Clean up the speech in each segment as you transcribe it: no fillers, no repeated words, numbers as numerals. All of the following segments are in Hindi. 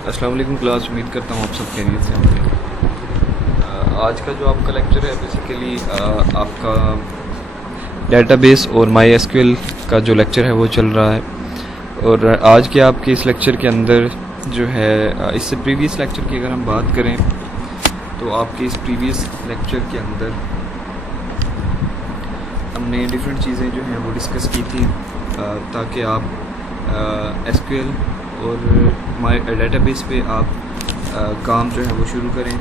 अस्सलाम वालेकुम क्लास, उम्मीद करता हूँ आप सब खैरियत से होंगे। आज का जो आपका लेक्चर है बेसिकली आपका डेटाबेस और माई एसक्यूएल का जो लेक्चर है वो चल रहा है। और आज के आपके इस लेक्चर के अंदर जो है इससे प्रीवियस लेक्चर की अगर हम बात करें तो आपके इस प्रीवियस लेक्चर के अंदर हमने डिफरेंट चीज़ें जो हैं वो डिस्कस की थी ताकि आप एसक्यूएल और माई डेटाबेस पे आप काम जो है वो शुरू करें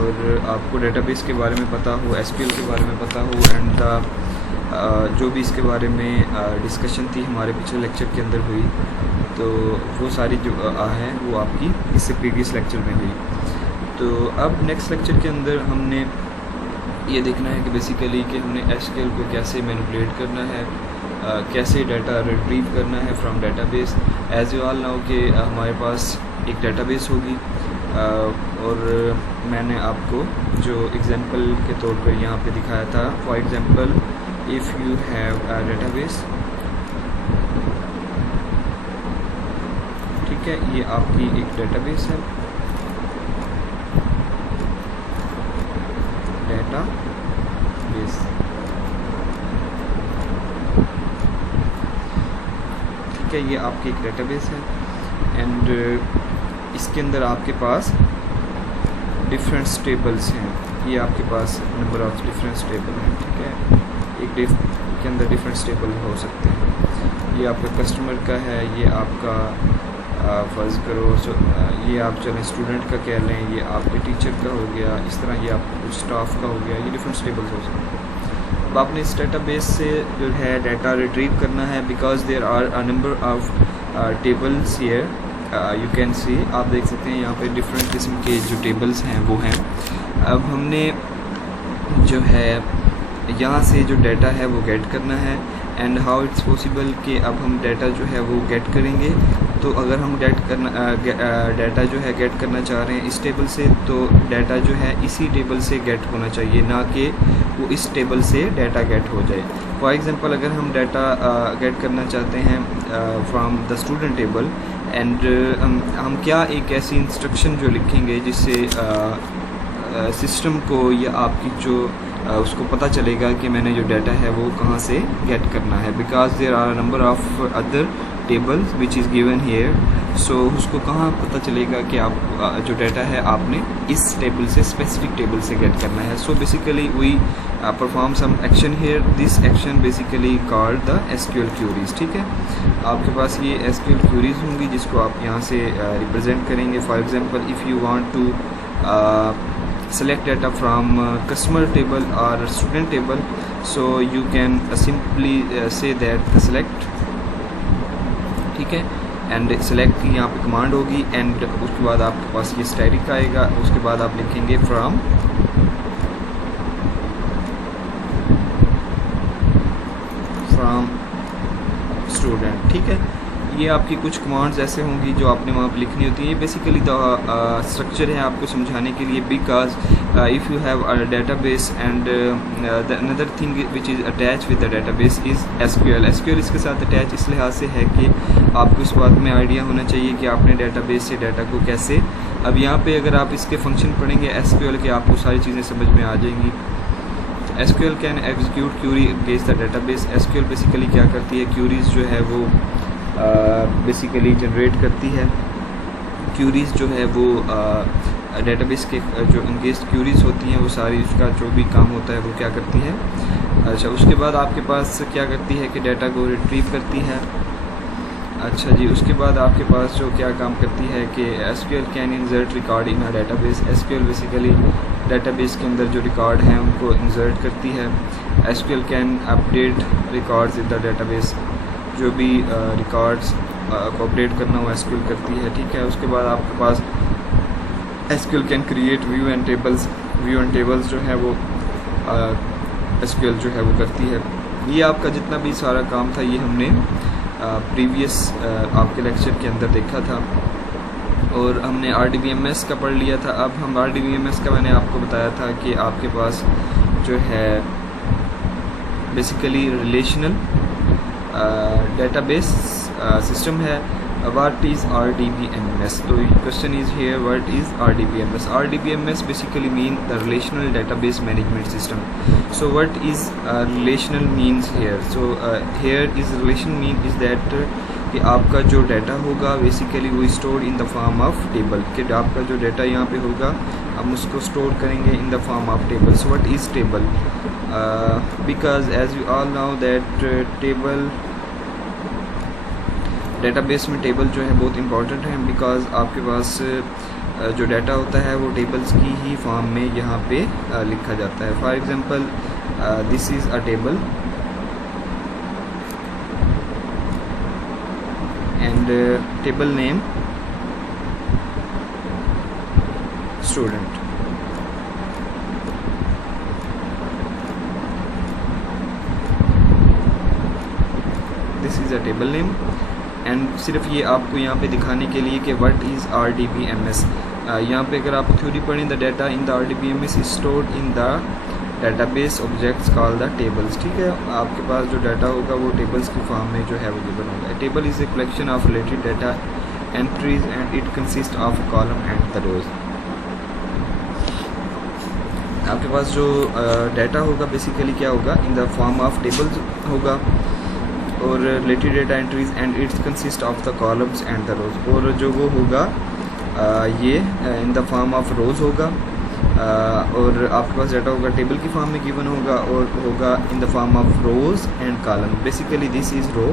और आपको डेटाबेस के बारे में पता हो, एसक्यूएल के बारे में पता हो एंड जो भी इसके बारे में डिस्कशन थी हमारे पिछले लेक्चर के अंदर हुई, तो वो सारी जो है वो आपकी इससे प्रीवियस लेक्चर में हुई। तो अब नेक्स्ट लेक्चर के अंदर हमने ये देखना है कि बेसिकली कि हमने एसक्यूएल को कैसे मैनिपुलेट करना है, कैसे डाटा रिट्रीव करना है from database. As you all know कि हमारे पास एक डेटाबेस होगी और मैंने आपको जो एग्जांपल के तौर पर यहाँ पे दिखाया था, for example if you have a database, ठीक है, ये आपकी एक डेटाबेस है, डेटाबेस, ठीक है, ये आपकी एक डेटाबेस है एंड इसके अंदर आपके पास डिफरेंट टेबल्स हैं। ये आपके पास नंबर ऑफ डिफरेंट टेबल हैं, ठीक है, एक डिफ के अंदर डिफरेंट टेबल हो सकते हैं। ये आपका कस्टमर का है, ये आपका फ़र्ज़ करो ये आप चलें स्टूडेंट का कह लें, ये आपके टीचर का हो गया, इस तरह ये आपका कुछ स्टाफ का हो गया, ये डिफरेंट टेबल्स हो सकते हैं। अब आपने इस डेटाबेस से जो है डाटा रिट्रीव करना है because there are a number of tables here, you can see, आप देख सकते हैं यहाँ पे डिफरेंट किस्म के जो टेबल्स हैं वो हैं। अब हमने जो है यहाँ से जो डाटा है वो गेट करना है एंड हाउ इट्स पॉसिबल कि अब हम डाटा जो है वो गेट करेंगे। तो अगर हम डाटा जो है गेट करना चाह रहे हैं इस टेबल से, तो डाटा जो है इसी टेबल से गेट होना चाहिए, ना कि वो इस टेबल से डाटा गेट हो जाए। फॉर एग्जांपल अगर हम डाटा गेट करना चाहते हैं from the student table and हम क्या एक ऐसी इंस्ट्रक्शन जो लिखेंगे जिससे सिस्टम को या आपकी जो उसको पता चलेगा कि मैंने जो डाटा है वो कहाँ से गेट करना है, because there are number of other tables which is given here. So उसको कहाँ पता चलेगा कि आप जो डाटा है आपने इस टेबल से स्पेसिफिक टेबल से गेट करना है। So basically we perform some action here, this action basically called the SQL queries, ठीक है। आपके पास ये एसक्यूएल क्यूरीज होंगी जिसको आप यहाँ से रिप्रेजेंट करेंगे। For example if you want to select data from customer table or student table, so you can simply say that the select, ठीक है, एंड सेलेक्ट की यहाँ पे कमांड होगी एंड उसके बाद आपके पास ये स्टैटिक आएगा, उसके बाद आप लिखेंगे फ्रॉम स्टूडेंट, ठीक है। ये आपकी कुछ कमांड्स ऐसे होंगी जो आपने वहाँ पर लिखनी होती है। ये बेसिकली द स्ट्रक्चर है आपको समझाने के लिए, because if you have a database and the another thing which is attach with the database is SQL. SQL इसके साथ अटैच इस लिहाज से है कि आपको इस बात में आइडिया होना चाहिए कि आपने डेटाबेस से डाटा को कैसे, अब यहाँ पे अगर आप इसके फंक्शन पढ़ेंगे एसक्यूएल के, आपको सारी चीज़ें समझ में आ जाएंगी। SQL can execute query against the database. SQL basically क्या करती है, क्यूरीज जो है वो बेसिकली जनरेट करती है। क्यूरीज जो है वो डेटाबेस के जो अगेंस्ट क्यूरीज होती हैं वो सारी उसका जो भी काम होता है वो क्या करती है। अच्छा, उसके बाद आपके पास क्या करती है कि डाटा को रिट्रीव करती है। अच्छा जी, उसके बाद आपके पास जो क्या काम करती है कि SQL can insert record in a database. SQL basically database के अंदर जो रिकॉर्ड हैं उनको इंसर्ट करती है। SQL can update records in the database, जो भी रिकॉर्ड्स को अपडेट करना हो एसक्यूएल करती है, ठीक है। उसके बाद आपके पास SQL can create view and tables. View and tables जो है वो एसक्यूएल जो है वो करती है। ये आपका जितना भी सारा काम था ये हमने प्रीवियस आपके लेक्चर के अंदर देखा था और हमने RDBMS का पढ़ लिया था। अब हम RDBMS का मैंने आपको बताया था कि आपके पास जो है बेसिकली रिलेशनल डेटाबेस सिस्टम है what is RDBMS? So question is here, what is RDBMS? RDBMS basically mean the relational database management system. So what is relational means here? So here is relation mean is that कि आपका जो डाटा होगा बेसिकली वो store in the form of table, कि आपका जो डाटा यहाँ पे होगा हम उसको स्टोर करेंगे in the form of table. So what is table? Because as you all know that table database में टेबल जो है बहुत इंपॉर्टेंट है, बिकॉज आपके पास जो डाटा होता है वो टेबल्स की ही फॉर्म में यहाँ पे लिखा जाता है. For example this is a table and table name student. This is a table name and सिर्फ ये आपको यहाँ पे दिखाने के लिए कि what is RDBMS. यहाँ पे अगर आप थ्योरी पढ़ें, the data in the RDBMS is stored in the database objects called the tables. ठीक है, आपके पास जो डाटा होगा वो टेबल्स की फॉर्म में जो है वो गिवन होगा. Table is a collection of related data entries and it consist of column and the rows. आपके पास जो डाटा होगा बेसिकली क्या होगा, in the form of tables होगा और related data entries and its consist of the columns and the rows. और जो वो होगा ये in the form of rows होगा और आपके पास डाटा होगा टेबल की फॉर्म में गिवन होगा और होगा in the form of rows and column. Basically this is row,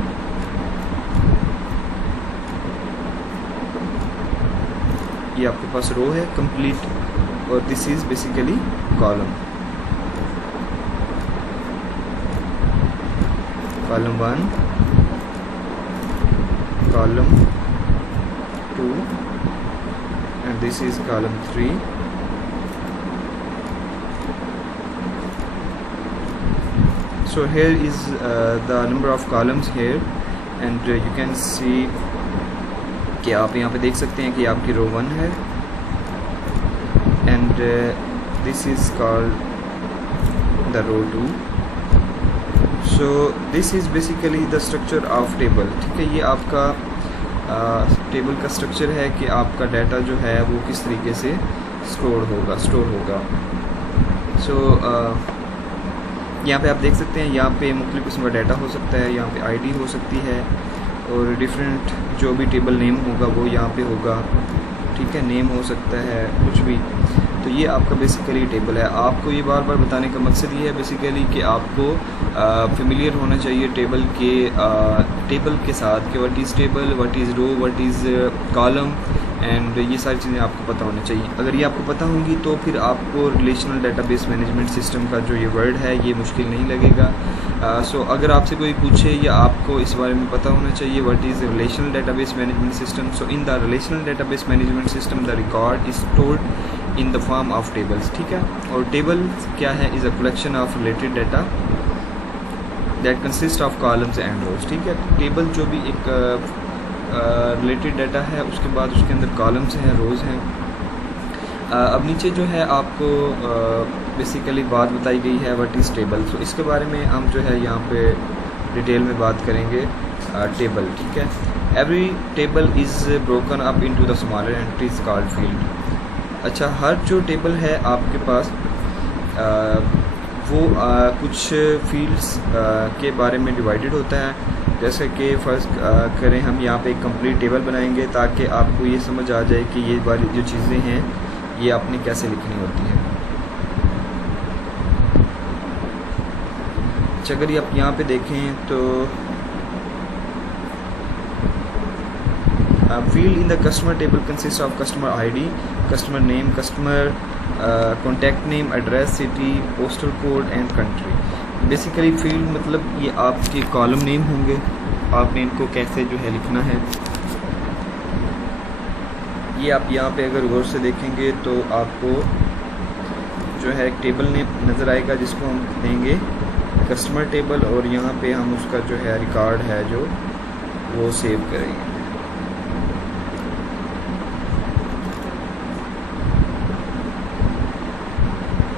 ये आपके पास रो है कंप्लीट और this is basically column. Column 1, column 2 and this is column 3. So here is the number of columns here and you can see कि आप यहाँ पे देख सकते हैं कि आपकी रो 1 है and this is called the row 2. So this is basically the structure of table. ठीक है, ये आपका टेबल का स्ट्रक्चर है कि आपका डाटा जो है वो किस तरीके से स्टोर होगा. सो यहाँ पे आप देख सकते हैं, यहाँ पे मुख्तलिफ किस्म का डाटा हो सकता है, यहाँ पे आईडी हो सकती है और डिफरेंट जो भी टेबल नेम होगा वो यहाँ पे होगा. ठीक है, नेम हो सकता है कुछ भी. तो ये आपका बेसिकली टेबल है. आपको ये बार बार बताने का मकसद ये है बेसिकली कि आपको फेमिलियर होना चाहिए टेबल के साथ कि what is table, what is row, what is column and ये सारी चीज़ें आपको पता होनी चाहिए. अगर ये आपको पता होंगी तो फिर आपको रिलेशनल डेटाबेस मैनेजमेंट सिस्टम का जो ये वर्ड है ये मुश्किल नहीं लगेगा. सो अगर आपसे कोई पूछे या आपको इस बारे में पता होना चाहिए what is relational database management system. So in the relational database management system the record is stored in the form of tables. ठीक है, और टेबल क्या है, is a collection of related data that consist of columns and rows. ठीक है, टेबल जो भी एक रिलेटेड डाटा है उसके बाद उसके अंदर कॉलम्स हैं, रोज़ हैं. अब नीचे जो है आपको बेसिकली बात बताई गई है व्हाट इज़ टेबल. तो इसके बारे में हम जो है यहाँ पे डिटेल में बात करेंगे. टेबल, ठीक है, every table is broken up into the smaller entries called field. अच्छा, हर जो टेबल है आपके पास वो कुछ फील्ड्स के बारे में डिवाइडेड होता है. जैसे कि फर्स्ट करें हम यहाँ पे एक कंप्लीट टेबल बनाएंगे ताकि आपको ये समझ आ जाए कि ये वाली जो चीज़ें हैं ये आपने कैसे लिखनी होती है. अच्छा, अगर आप यहाँ पे देखें तो field in the customer table consist of customer ID, customer name, customer contact name, address, city, postal code and country. Basically field मतलब ये आपके कॉलम नेम होंगे, आपने इनको कैसे जो है लिखना है. ये आप यहाँ पे अगर गौर से देखेंगे तो आपको जो है एक टेबल नेम नज़र आएगा जिसको हम देंगे कस्टमर टेबल और यहाँ पे हम उसका जो है रिकॉर्ड है जो वो सेव करेंगे.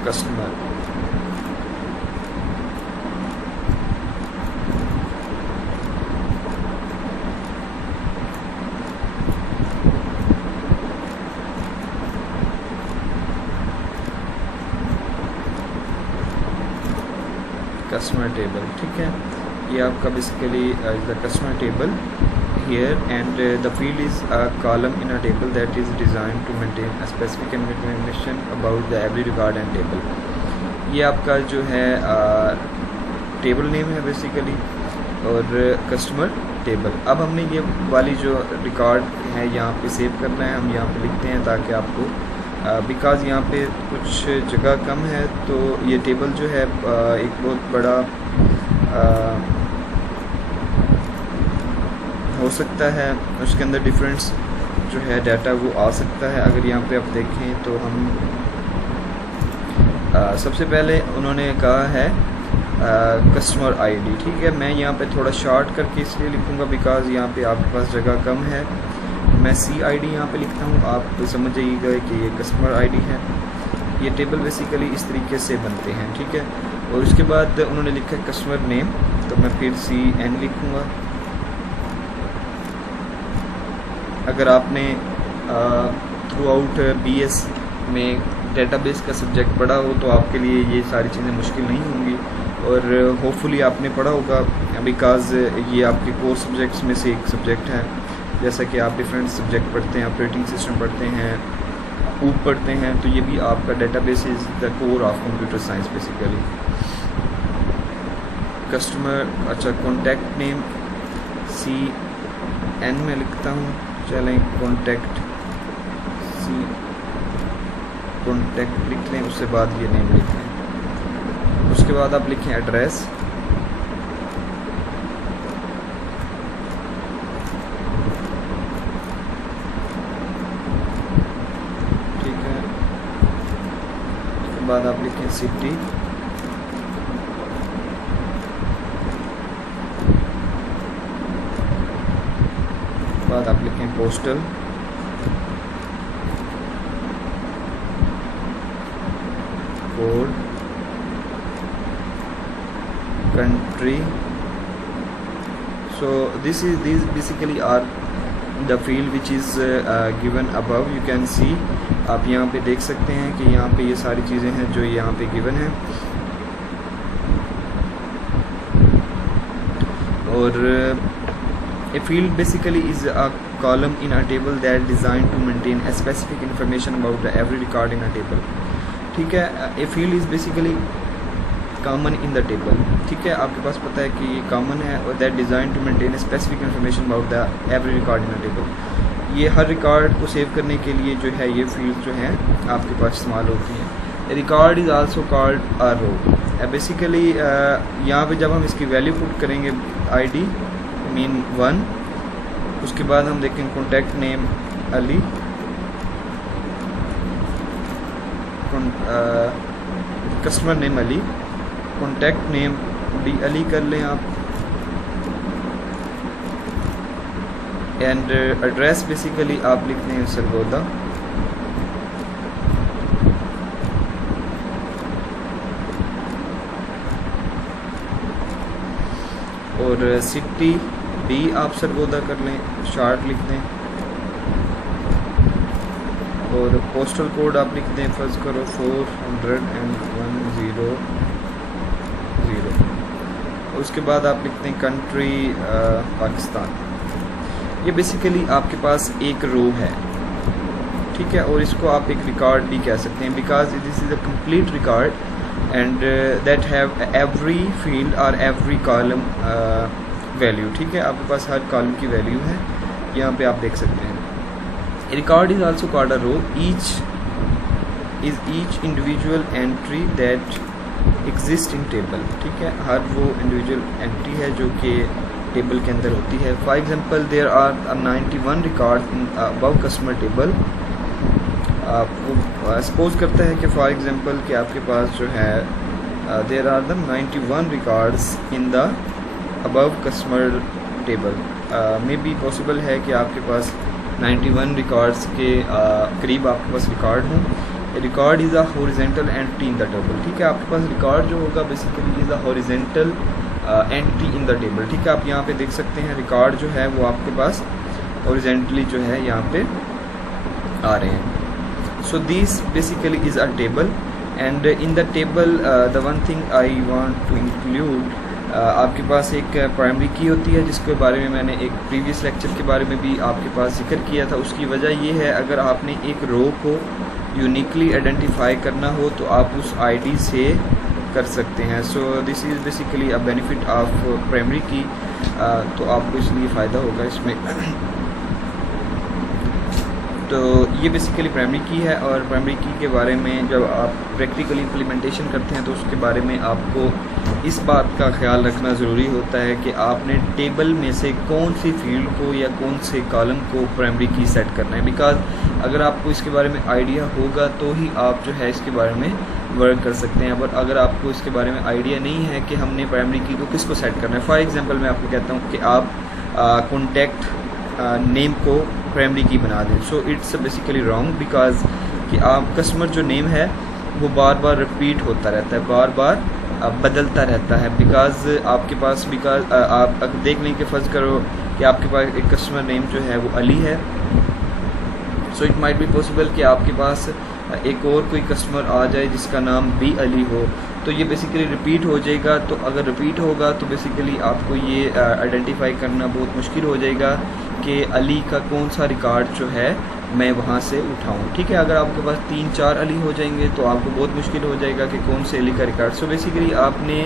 कस्टमर, कस्टमर टेबल, ठीक है। ये आपका basically is the customer table here, and the field is a column in a table that is designed to maintain a specific information about the every record and table। ये आपका जो है टेबल नेम है बेसिकली और कस्टमर टेबल। अब हमने ये वाली जो रिकॉर्ड है यहाँ पे सेव करना है, हम यहाँ पे लिखते हैं ताकि आपको बिकॉज़ यहाँ पे कुछ जगह कम है तो ये टेबल जो है एक बहुत बड़ा हो सकता है, उसके अंदर डिफरेंस जो है डाटा वो आ सकता है। अगर यहाँ पे आप देखें तो हम सबसे पहले उन्होंने कहा है कस्टमर आईडी, ठीक है। मैं यहाँ पे थोड़ा शॉर्ट करके इसलिए लिखूँगा बिकॉज़ यहाँ पे आपके पास जगह कम है। मैं CID यहाँ पे लिखता हूँ, आप समझ जाइएगा कि ये कस्टमर आईडी है। ये टेबल बेसिकली इस तरीके से बनते हैं, ठीक है। और उसके बाद उन्होंने लिखा है कस्टमर नेम, तो मैं फिर CN लिखूँगा। अगर आपने थ्रू आउट BS में डेटाबेस का सब्जेक्ट पढ़ा हो तो आपके लिए ये सारी चीज़ें मुश्किल नहीं होंगी और होपफुली आपने पढ़ा होगा बिकॉज़ ये आपके कोर सब्जेक्ट्स में से एक सब्जेक्ट है। जैसा कि आप डिफरेंट सब्जेक्ट पढ़ते हैं, ऑपरेटिंग सिस्टम पढ़ते हैं, ऊप पढ़ते हैं, तो ये भी आपका database is the core of computer science basically. Customer अच्छा कॉन्टैक्ट नेम CN में लिखता हूँ, चलें कॉन्टैक्ट लिख लें, उसके बाद ये नेम लिख लें। उसके बाद आप लिखें एड्रेस, ठीक है। उसके बाद आप लिखें सिटी, बाद आप लिखें postal, code, country. So these basically are the field which is given above। you can see, आप यहाँ पे देख सकते हैं कि यहाँ पे ये सारी चीज़ें हैं जो यहाँ पे given हैं। और a field basically is a column in a table that designed to maintain a specific information about the every record in a table, ठीक है। a field is basically common in the table, ठीक है। आपके पास पता है कि ये common है और that designed to maintain a specific information about the every record in a table। ये हर रिकॉर्ड को सेव करने के लिए जो है ये फील्ड जो है आपके पास इस्तेमाल होती हैं। Record is also called a row. Basically यहाँ पे जब हम इसकी वैल्यू पुट करेंगे ID मीन 1, उसके बाद हम देखें contact name Ali, customer name Ali, contact name D Ali कर लें आप, एंड एड्रेस बेसिकली आप लिखते हैं सरगोदा, और सिटी B आप सरगोदा कर लें, शार्ट लिख दें, और पोस्टल कोड आप लिख दें, फर्ज करो 40100। उसके बाद आप लिखते हैं कंट्री पाकिस्तान। ये बेसिकली आपके पास एक रो है, ठीक है, और इसको आप एक रिकॉर्ड भी कह सकते हैं because this is a complete record and that have every field और एवरी कॉलम वैल्यू, ठीक है। आपके पास हर कॉलम की वैल्यू है, यहाँ पे आप देख सकते हैं। Record is also called a row, each individual entry that exist in table, ठीक है। हर वो इंडिविजुअल एंट्री है जो कि टेबल के अंदर होती है। For example there are 91 record in above customer table. आपको सपोज करता है कि फॉर एग्जांपल कि आपके पास जो है there are the 91 records in the above customer table. May be possible है कि आपके पास 91 रिकॉर्ड्स के करीब आपके पास रिकॉर्ड हों। Record is a horizontal entity in the table, ठीक है। आपके पास रिकॉर्ड जो होगा basically is a horizontal entity in the table, ठीक है। आप यहाँ पे देख सकते हैं रिकॉर्ड जो है वो आपके पास हॉरिजेंटली जो है यहाँ पे आ रहे हैं। So this basically is a table and in the table the one thing I want to include, आपके पास एक प्राइमरी की होती है जिसके बारे में मैंने एक प्रीवियस लेक्चर के बारे में भी आपके पास जिक्र किया था। उसकी वजह ये है, अगर आपने एक रो को यूनिकली आइडेंटिफाई करना हो तो आप उस आईडी से कर सकते हैं। So this is basically a benefit of primary की, तो आपको इसलिए फ़ायदा होगा इसमें। तो ये बेसिकली प्राइमरी की है, और प्राइमरी की के बारे में जब आप प्रैक्टिकली इम्प्लीमेंटेशन करते हैं तो उसके बारे में आपको इस बात का ख्याल रखना ज़रूरी होता है कि आपने टेबल में से कौन सी फील्ड को या कौन से कॉलम को प्राइमरी की सेट करना है। बिकॉज अगर आपको इसके बारे में आइडिया होगा तो ही आप जो है इसके बारे में वर्क कर सकते हैं। बट अगर आपको इसके बारे में आइडिया नहीं है कि हमने प्राइमरी की को किसको सेट करना है, फॉर एग्जांपल मैं आपको कहता हूँ कि आप कॉन्टैक्ट नेम को प्राइमरी की बना दें। So it's basically wrong, because कि आप कस्टमर जो नेम है वो बार बार रिपीट होता रहता है, बार बार बदलता रहता है। बिकॉज आपके पास आप अगर देख लें कि फ़र्ज़ करो कि आपके पास एक कस्टमर नेम जो है वो अली है, so it might be possible कि आपके पास एक और कोई कस्टमर आ जाए जिसका नाम भी अली हो, तो ये बेसिकली रिपीट हो जाएगा। तो अगर रिपीट होगा तो बेसिकली आपको ये आइडेंटिफाई करना बहुत मुश्किल हो जाएगा कि अली का कौन सा रिकॉर्ड जो है मैं वहाँ से उठाऊँ। ठीक है, अगर आपके पास 3-4 अली हो जाएंगे तो आपको बहुत मुश्किल हो जाएगा कि कौन से अली का रिकॉर्ड। सो बेसिकली आपने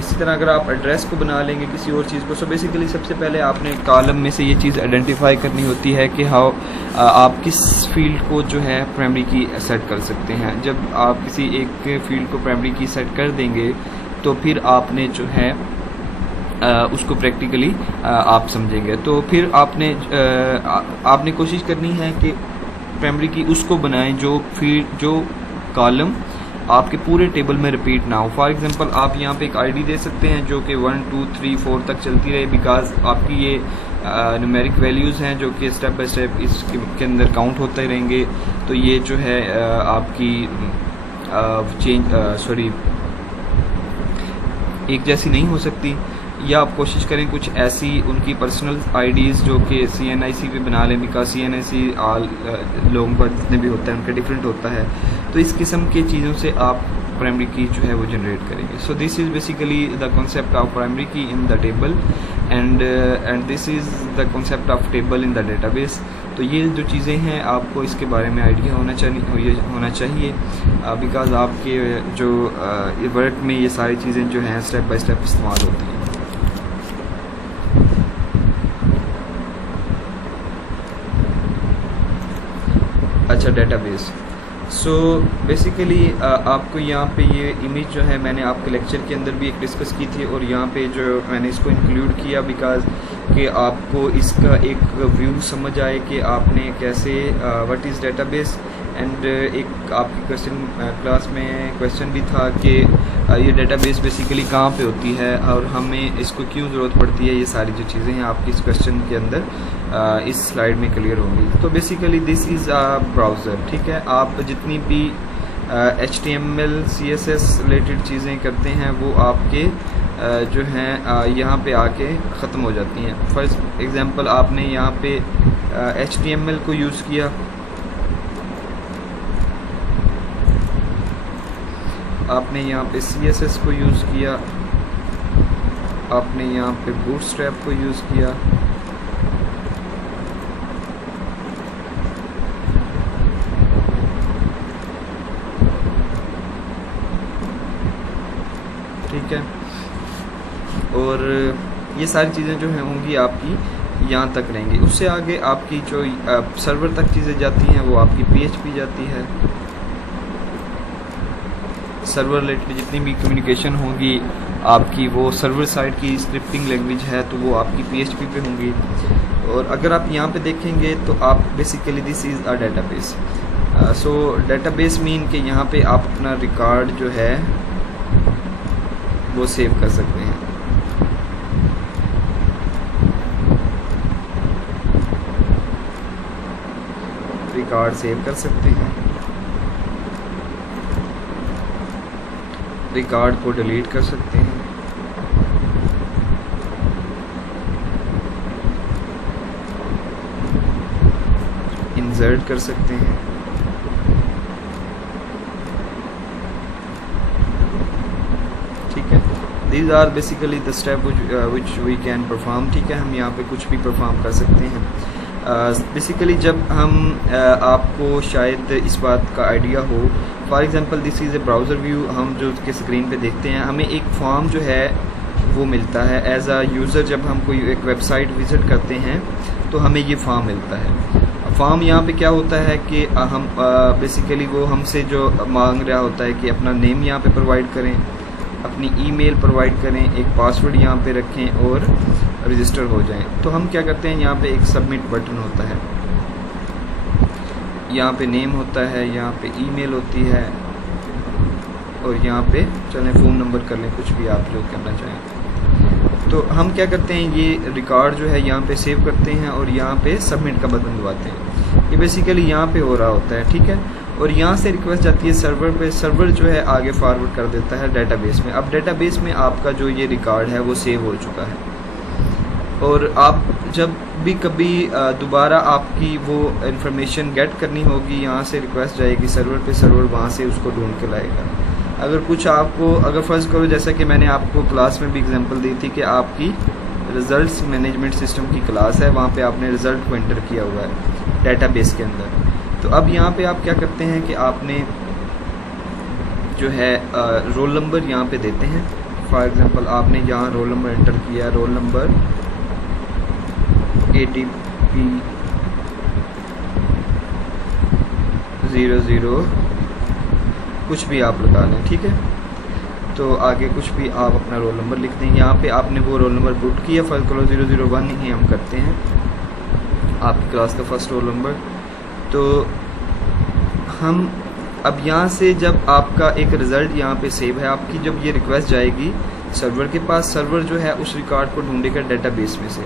इसी तरह अगर आप एड्रेस को बना लेंगे किसी और चीज़ को, सो बेसिकली सबसे पहले आपने कॉलम में से ये चीज़ आइडेंटिफाई करनी होती है कि हाउ आप किस फील्ड को जो है प्राइमरी की सेट कर सकते हैं। जब आप किसी एक फील्ड को प्राइमरी की सेट कर देंगे तो फिर आपने जो है उसको प्रैक्टिकली आप समझेंगे। तो फिर आपने कोशिश करनी है कि प्राइमरी की उसको बनाएं जो फील्ड जो कॉलम आपके पूरे टेबल में रिपीट ना हो। फॉर एग्जांपल आप यहाँ पे एक आईडी दे सकते हैं जो कि 1 2 3 4 तक चलती रहे, बिकॉज आपकी ये न्यूमेरिक वैल्यूज़ हैं जो कि स्टेप बाय स्टेप इसके अंदर काउंट होते रहेंगे। तो ये जो है आपकी एक जैसी नहीं हो सकती, या आप कोशिश करें कुछ ऐसी उनकी पर्सनल आईडीज़ जो कि CNIC पे बना लें, बिकॉज CNIC आल लोगों का जितने भी होता है उनका डिफरेंट होता है। तो इस किस्म की चीज़ों से आप प्राइमरी की जो है वो जनरेट करेंगे। So this is basically the concept of primary key in the table, and this is the concept of table in the database. तो ये जो चीज़ें हैं आपको इसके बारे में आइडिया होना चाहिए बिकॉज आपके जो वर्क में ये सारी चीज़ें जो हैं स्टेप बाय स्टेप इस्तेमाल होती हैं। अच्छा, डेटाबेस। सो बेसिकली आपको यहाँ पे ये इमेज जो है मैंने आपके लेक्चर के अंदर भी एक डिस्कस की थी, और यहाँ पे जो मैंने इसको इंक्लूड किया बिकॉज कि आपको इसका एक व्यू समझ आए कि आपने कैसे व्हाट इज़ डेटाबेस। एंड एक आपकी क्लास में क्वेश्चन भी था कि ये डेटाबेस बेसिकली कहाँ पे होती है और हमें इसको क्यों ज़रूरत पड़ती है। ये सारी जो चीज़ें हैं आपकी इस क्वेश्चन के अंदर इस स्लाइड में क्लियर होंगी। तो basically this is a browser. ठीक है, आप जितनी भी HTML CSS रिलेटेड चीज़ें करते हैं वो आपके जो हैं यहाँ पे आके ख़त्म हो जाती हैं। फॉर एग्ज़ाम्पल आपने यहाँ पे HTML को यूज़ किया, आपने यहाँ पे CSS को यूज़ किया, आपने यहाँ पे बूटस्ट्रैप को यूज़ किया, ठीक है, और ये सारी चीज़ें जो हैं होंगी आपकी यहाँ तक रहेंगी। उससे आगे आपकी जो सर्वर तक चीज़ें जाती हैं वो आपकी PHP जाती है। सर्वर रिलेटेड जितनी भी कम्युनिकेशन होगी आपकी वो सर्वर साइड की स्क्रिप्टिंग लैंग्वेज है तो वो आपकी PHP पे होंगी। और अगर आप यहाँ पे देखेंगे तो आप basically this is a database. So database mean कि यहाँ पे आप अपना रिकॉर्ड जो है वो सेव कर सकते हैं। रिकॉर्ड सेव कर सकते हैं, रिकॉर्ड को डिलीट कर सकते हैं, इंसर्ट कर सकते हैं, these are basically the step which we can perform. ठीक है, हम यहाँ पे कुछ भी परफॉर्म कर सकते हैं। बेसिकली जब हम आपको शायद इस बात का आइडिया हो, for example this is a browser view, हम जो उसके स्क्रीन पे देखते हैं, हमें एक फॉर्म जो है वो मिलता है एज आ यूज़र। जब हम कोई एक वेबसाइट विज़िट करते हैं तो हमें ये फॉर्म मिलता है। फॉर्म यहाँ पे क्या होता है कि हम बेसिकली वो हमसे जो मांग रहा होता है कि अपना नेम यहाँ पे प्रोवाइड करें, अपनी ईमेल प्रोवाइड करें, एक पासवर्ड यहाँ पे रखें और रजिस्टर हो जाएं। तो हम क्या करते हैं, यहाँ पे एक सबमिट बटन होता है, यहाँ पे नेम होता है, यहाँ पे ईमेल होती है और यहाँ पे चलें फ़ोन नंबर कर लें, कुछ भी आप जो करना चाहें। तो हम क्या करते हैं, ये रिकॉर्ड जो है यहाँ पे सेव करते हैं और यहाँ पे सबमिट का बटन दबाते हैं। ये बेसिकली यहाँ पे हो रहा होता है। ठीक है, और यहाँ से रिक्वेस्ट जाती है सर्वर पे, सर्वर जो है आगे फॉरवर्ड कर देता है डेटाबेस में। अब डेटाबेस में आपका जो ये रिकॉर्ड है वो सेव हो चुका है, और आप जब भी कभी दोबारा आपकी वो इंफॉर्मेशन गेट करनी होगी, यहाँ से रिक्वेस्ट जाएगी सर्वर पे, सर्वर वहाँ से उसको ढूंढ के लाएगा। अगर कुछ आपको, अगर फ़र्ज़ करो जैसा कि मैंने आपको क्लास में भी एग्जांपल दी थी कि आपकी रिज़ल्ट्स मैनेजमेंट सिस्टम की क्लास है, वहाँ पे आपने रिज़ल्ट को एंटर किया हुआ है डेटाबेस के अंदर। तो अब यहाँ पे आप क्या करते हैं कि आपने जो है रोल नंबर यहाँ पे देते हैं। फॉर एग्ज़ाम्पल आपने यहाँ रोल नंबर एंटर किया, रोल नंबर ATP 00 कुछ भी आप लगा लें। ठीक है, तो आगे कुछ भी आप अपना रोल नंबर लिख दें। यहाँ पे आपने वो रोल नंबर पुट किया, फर्स्ट करो 001 ही हम करते हैं, आपकी क्लास का फर्स्ट रोल नंबर। तो हम अब यहाँ से जब आपका एक रिज़ल्ट यहाँ पे सेव है, आपकी जब ये रिक्वेस्ट जाएगी सर्वर के पास, सर्वर जो है उस रिकॉर्ड को ढूंढेगा डेटाबेस में से।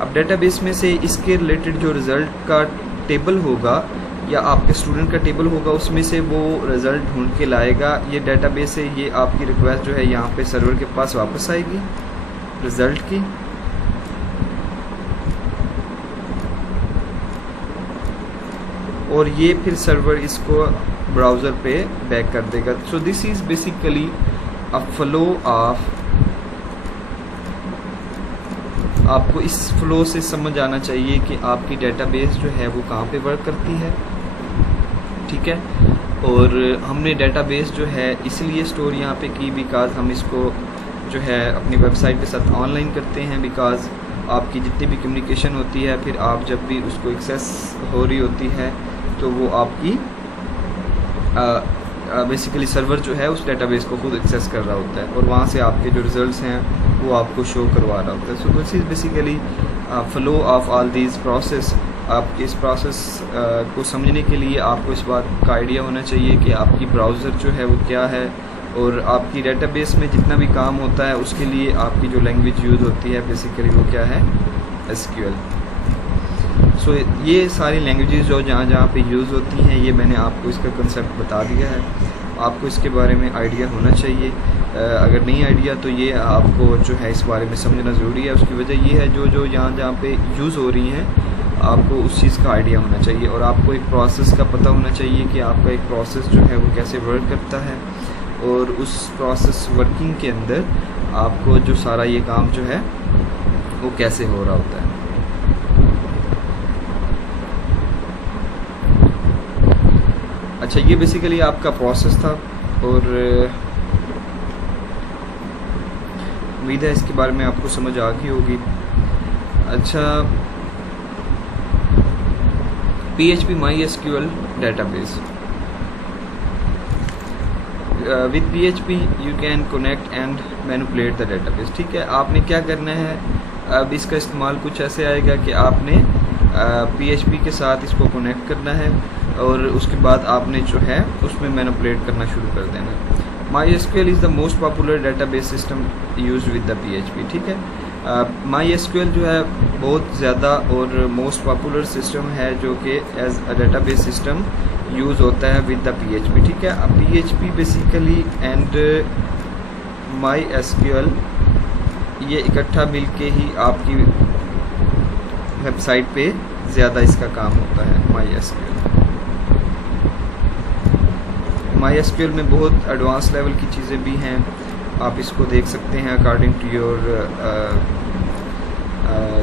अब डेटाबेस में से इसके रिलेटेड जो रिज़ल्ट का टेबल होगा या आपके स्टूडेंट का टेबल होगा, उसमें से वो रिज़ल्ट ढूंढ के लाएगा ये डेटाबेस से। ये आपकी रिक्वेस्ट जो है यहाँ पे सर्वर के पास वापस आएगी रिज़ल्ट की, और ये फिर सर्वर इसको ब्राउज़र पे बैक कर देगा। सो this is basically a flow of, आपको इस फ्लो से समझ आना चाहिए कि आपकी डेटाबेस जो है वो कहाँ पे वर्क करती है। ठीक है, और हमने डेटाबेस जो है इसलिए स्टोर यहाँ पे की बिकॉज़ हम इसको जो है अपनी वेबसाइट के साथ ऑनलाइन करते हैं। बिकॉज़ आपकी जितनी भी कम्युनिकेशन होती है, फिर आप जब भी उसको एक्सेस हो रही होती है तो वो आपकी बेसिकली सर्वर जो है उस डेटाबेस को खुद एक्सेस कर रहा होता है और वहाँ से आपके जो रिज़ल्ट्स हैं वो आपको शो करवा रहा होता है। सो this is basically flow of all these process. आप इस प्रोसेस को समझने के लिए आपको इस बात का आइडिया होना चाहिए कि आपकी ब्राउज़र जो है वो क्या है, और आपकी डेटाबेस में जितना भी काम होता है उसके लिए आपकी जो लैंग्वेज यूज़ होती है बेसिकली वो क्या है, SQL। सो ये सारी लैंग्वेजेस जो जहाँ जहाँ पे यूज़ होती हैं, ये मैंने आपको इसका कंसेप्ट बता दिया है। आपको इसके बारे में आइडिया होना चाहिए। अगर नहीं आइडिया तो ये आपको जो है इस बारे में समझना ज़रूरी है। उसकी वजह ये है जो जहाँ जहाँ पे यूज़ हो रही हैं आपको उस चीज़ का आइडिया होना चाहिए, और आपको एक प्रोसेस का पता होना चाहिए कि आपका एक प्रोसेस जो है वो कैसे वर्क करता है, और उस प्रोसेस वर्किंग के अंदर आपको जो सारा ये काम जो है वो कैसे हो रहा होता है। अच्छा, ये बेसिकली आपका प्रोसेस था, और उम्मीद है इसके बारे में आपको समझ आ गई होगी। अच्छा, PHP MySQL database. With PHP you can connect and manipulate the database. ठीक है, आपने क्या करना है, अब इसका इस्तेमाल कुछ ऐसे आएगा कि आपने PHP के साथ इसको कनेक्ट करना है और उसके बाद आपने जो है उसमें मैनिपुलेट करना शुरू कर देना है। MySQL is the most popular database system used with the PHP. ठीक है, MySQL जो है बहुत ज़्यादा और मोस्ट पॉपुलर सिस्टम है जो कि as a database system use होता है विद द PHP। ठीक है, PHP बेसिकली एंड MySQL ये इकट्ठा मिलके ही आपकी वेबसाइट पे ज़्यादा इसका काम होता है। MySQL में बहुत एडवांस लेवल की चीज़ें भी हैं, आप इसको देख सकते हैं अकॉर्डिंग टू योर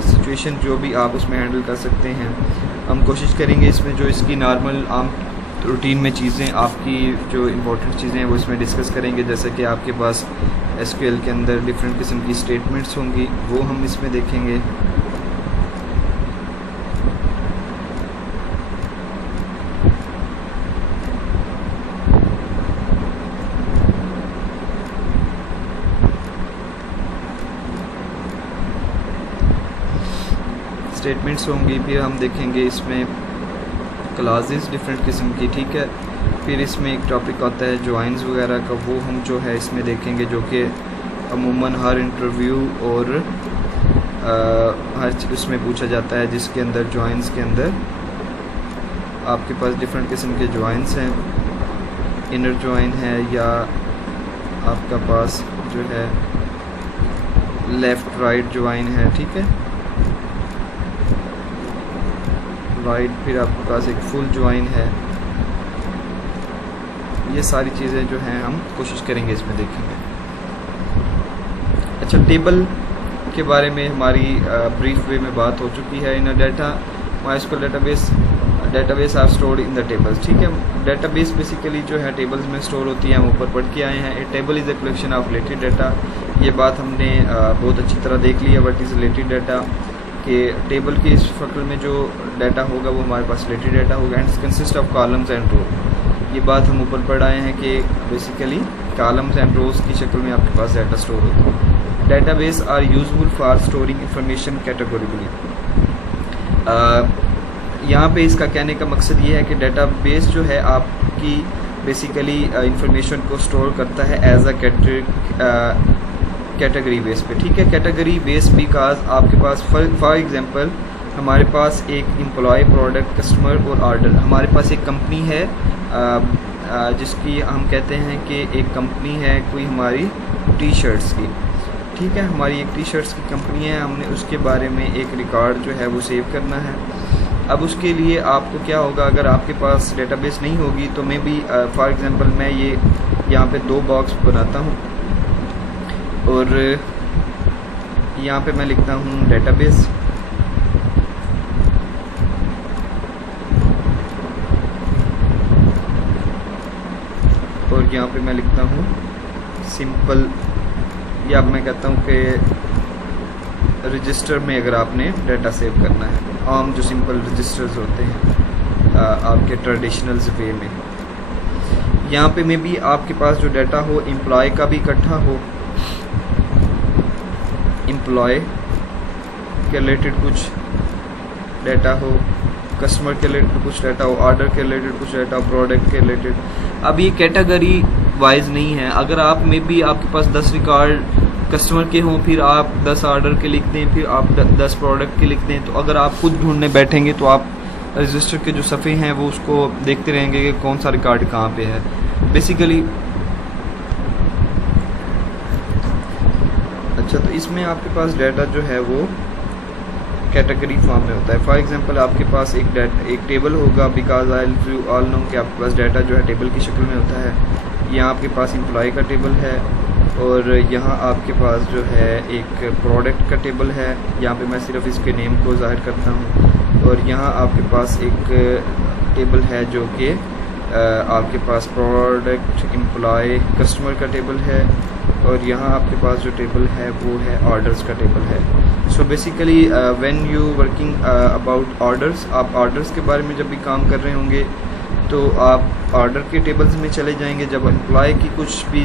सिचुएशन, जो भी आप उसमें हैंडल कर सकते हैं। हम कोशिश करेंगे इसमें जो इसकी नॉर्मल आम रूटीन में चीज़ें, आपकी जो इम्पोर्टेंट चीज़ें हैं वो इसमें डिस्कस करेंगे। जैसे कि आपके पास एसक्यूएल के अंदर डिफरेंट किस्म की स्टेटमेंट्स होंगी, वो हम इसमें देखेंगे। स्टेटमेंट्स होंगी, फिर हम देखेंगे इसमें क्लासेस डिफरेंट किस्म की, ठीक है। फिर इसमें एक टॉपिक आता है ज्वाइंस वगैरह का, वो हम जो है इसमें देखेंगे, जो कि अमूमन हर इंटरव्यू और हर उसमें पूछा जाता है, जिसके अंदर ज्वाइंस के अंदर आपके पास डिफरेंट किस्म के ज्वाइंस हैं। इनर ज्वाइन है या आपका पास जो है लेफ़्ट राइट ज्वाइन है, ठीक है, राइट। फिर आपके पास एक फुल ज्वाइन है। ये सारी चीज़ें जो हैं हम कोशिश करेंगे इसमें देखेंगे। अच्छा, टेबल के बारे में हमारी ब्रीफ वे में बात हो चुकी है। In data MySQL database are stored in the tables, ठीक है। डेटाबेस बेसिकली जो है टेबल्स में स्टोर होती है, हम ऊपर पढ़ के आए हैं। A table is a collection of related data. ये बात हमने बहुत अच्छी तरह देख ली है, व्हाट इज़ रिलेटेड डाटा, कि टेबल की इस शक्ल में जो डाटा होगा वो हमारे पास रिलेटेड डाटा होगा। And consist of columns and row. ये बात हम ऊपर पढ़ आए हैं कि बेसिकली कॉलम्स एंड रोज की शक्ल में आपके पास डाटा स्टोर होता है। Database are useful for storing information categorically. यहाँ पे इसका कहने का मकसद ये है कि डेटाबेस जो है आपकी बेसिकली इंफॉर्मेशन को स्टोर करता है एज अ कैटेगरी बेस पे, ठीक है। कैटेगरी बेस बिकॉज आपके पास फॉर एग्जांपल हमारे पास एक एम्प्लॉय, प्रोडक्ट, कस्टमर और ऑर्डर। हमारे पास एक कंपनी है जिसकी हम कहते हैं कि एक कंपनी है कोई हमारी टी शर्ट्स की, ठीक है। हमारी एक टी शर्ट्स की कंपनी है, हमने उसके बारे में एक रिकॉर्ड जो है वो सेव करना है। अब उसके लिए आपको क्या होगा, अगर आपके पास डेटाबेस नहीं होगी तो मैं भी फॉर एग्जांपल मैं ये यहाँ पे 2 बॉक्स बनाता हूँ और यहाँ पे मैं लिखता हूँ डेटाबेस, और यहाँ पे मैं लिखता हूँ सिंपल, या मैं कहता हूँ कि रजिस्टर में अगर आपने डाटा सेव करना है, आम जो सिंपल रजिस्टर्स होते हैं आपके ट्रेडिशनल्स वे में। यहाँ पे में भी आपके पास जो डाटा हो एम्प्लॉय का भी इकट्ठा हो, एम्प्लॉय के रिलेटेड कुछ डाटा हो, कस्टमर के रिलेटेड कुछ डाटा हो, ऑर्डर के रिलेटेड कुछ डाटा हो, प्रोडक्ट के रिलेटेड। अब ये कैटेगरी वाइज नहीं है। अगर आप में भी आपके पास 10 रिकॉर्ड कस्टमर के हों, फिर आप 10 ऑर्डर के लिख दें, फिर आप 10 प्रोडक्ट के लिख दें, तो अगर आप खुद ढूंढने बैठेंगे तो आप रजिस्टर के जो सफ़े हैं वो उसको देखते रहेंगे कि कौन सा रिकॉर्ड कहाँ पे है बेसिकली। अच्छा, तो इसमें आपके पास डाटा जो है वो कैटेगरी फॉर्म में होता है। फॉर एग्जांपल आपके पास एक टेबल होगा, because I you all no कि आपके पास डाटा जो है टेबल की शक्ल में होता है। यहाँ आपके पास एम्प्लॉय का टेबल है और यहाँ आपके पास जो है एक प्रोडक्ट का टेबल है। यहाँ पे मैं सिर्फ इसके नेम को ज़ाहिर करता हूँ। और यहाँ आपके पास एक टेबल है जो कि आपके पास प्रोडक्ट, एम्प्लॉय, कस्टमर का टेबल है। और यहाँ आपके पास जो टेबल है वो है ऑर्डर्स का टेबल है। So basically when you working about orders, आप ऑर्डर्स के बारे में जब भी काम कर रहे होंगे तो आप ऑर्डर के टेबल्स में चले जाएंगे। जब एम्प्लॉय की कुछ भी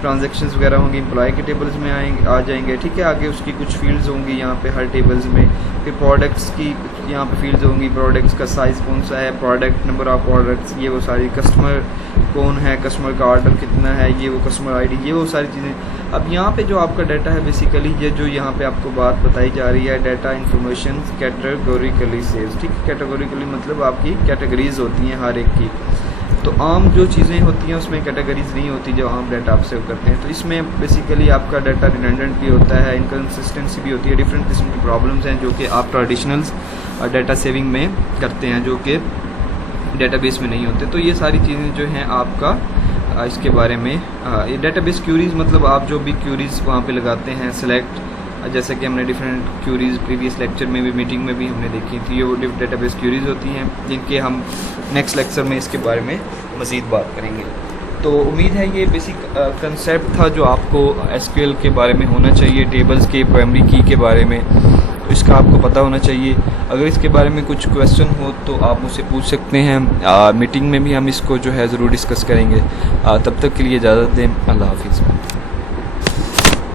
ट्रांजैक्शंस वगैरह होंगी एम्प्लॉय के टेबल्स में आ जाएंगे, ठीक है। आगे उसकी कुछ फील्ड्स होंगी यहाँ पे हर टेबल्स में। फिर प्रोडक्ट्स की यहाँ पे फील्ड्स होंगी, प्रोडक्ट्स का साइज़ कौन सा है, प्रोडक्ट, नंबर ऑफ़ प्रोडक्ट्स, ये वो सारी, कस्टमर कौन है, कस्टमर का ऑर्डर कितना है, ये वो कस्टमर आईडी, ये वो सारी चीज़ें। अब यहाँ पे जो आपका डाटा है बेसिकली ये जो यहाँ पे आपको बात बताई जा रही है, डाटा इन्फॉर्मेशन कैटेगोरिकली सेव्स, ठीक है। कैटेगोरिकली मतलब आपकी कैटेगरीज होती हैं हर एक की। तो आम जो चीज़ें होती हैं उसमें कैटेगरीज नहीं होती जो आम डाटा आप सेव करते हैं। तो इसमें बेसिकली आपका डाटा रिडंडेंट भी होता है, इनकन्सिस्टेंसी भी होती है, डिफरेंट किस्म की प्रॉब्लम्स हैं जो कि आप ट्रेडिशनल्स डाटा सेविंग में करते हैं जो कि डेटाबेस में नहीं होते। तो ये सारी चीज़ें जो हैं आपका इसके बारे में। ये डेटाबेस क्यूरीज़ मतलब आप जो भी क्यूरीज़ वहाँ पे लगाते हैं सेलेक्ट, जैसे कि हमने डिफरेंट क्यूरीज़ प्रीवियस लेक्चर में भी मीटिंग में भी हमने देखी थी, ये वो डेटाबेस क्यूरीज़ होती हैं जिनके हम नेक्स्ट लेक्चर में इसके बारे में मज़ीद बात करेंगे। तो उम्मीद है ये बेसिक कंसेप्ट था जो आपको एसक्यूएल के बारे में होना चाहिए, टेबल्स के प्राइमरी की के बारे में, तो इसका आपको पता होना चाहिए। अगर इसके बारे में कुछ क्वेश्चन हो तो आप मुझसे पूछ सकते हैं, मीटिंग में भी हम इसको जो है ज़रूर डिस्कस करेंगे। तब तक के लिए इजाज़त दें, अल्लाह हाफिज़।